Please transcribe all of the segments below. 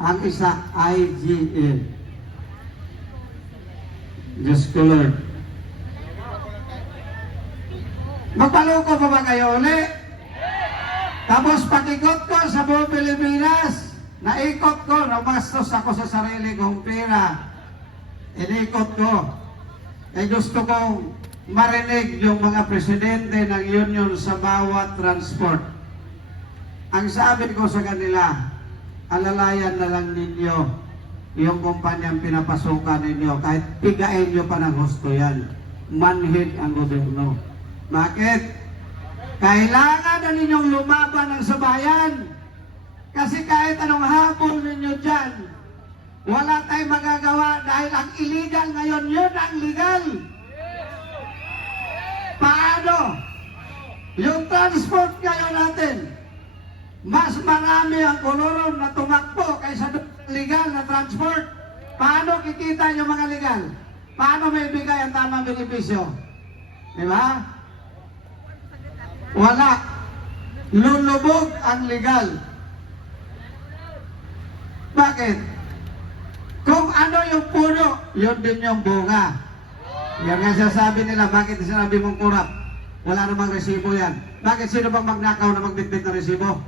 ang isa IGL. Diyos ko Lord. Magpaloko pa ba kayo uli? Tapos pag-ikot ko sa buong Pilipinas, naikot ko, namastos ako sa sarili kong pera. Inikot ko. Eh gusto kong marinig yung mga presidente ng union sa bawat transport. Ang sabi ko sa kanila, alalayan na lang ninyo yung kumpanyang pinapasukan ninyo. Kahit pigain nyo pa ng husto yan. Manhid ang gobyerno. Bakit? Kailangan na ninyong lumaban ng sabayan. Kasi kahit anong habol ninyo dyan, wala tayong magagawa dahil ang illegal ngayon, yun ang legal. Paano? Yung transport ngayon natin, mas marami ang koloron na tumakbo kaysa legal na transport. Paano kikita yung mga legal? Paano may bigay ang tamang benepisyo? Di ba? Wala. Lulubog ang legal. Bakit? Kung ano yung puno, yun din yung bunga. Yan nga sasabi nila, bakit sinabi mong kurap? Wala namang resibo yan. Bakit sino bang magnakaw na magbitbit ng resibo?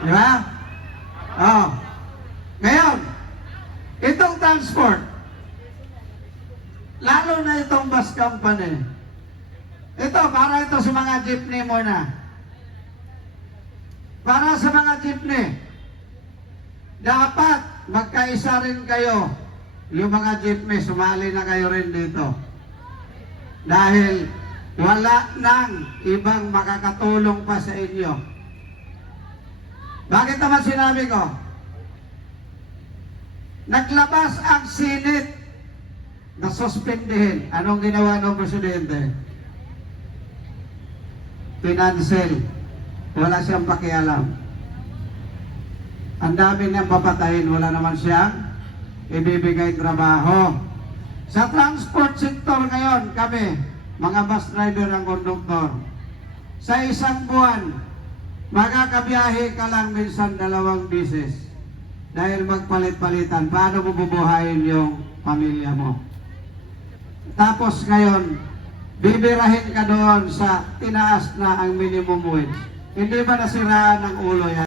Di ba? Oh. Ngayon, itong transport, lalo na itong bus company, ito, para ito sa mga jeepney muna. Para sa mga jeepney, dapat magkaisa rin kayo. Yung mga jeepney, sumali na kayo rin dito. Dahil wala nang ibang makakatulong pa sa inyo. Bakit naman sinabi ko? Naglabas ang Senate na suspendihin. Anong ginawa ng Presidente? Pinansel. Wala siyang pakialam. Ang dami niyang papatayin, wala naman siyang ibibigay trabaho. Sa transport sector ngayon, kami, mga bus driver ang konduktor, sa isang buwan, makakabiyahe ka lang minsan 2 beses. Dahil magpalit-palitan, paano mo bubuhayin yung pamilya mo? Tapos ngayon, bibirahin ka doon sa tinaas na ang minimum wage. Hindi ba nasiraan ng ulo yan?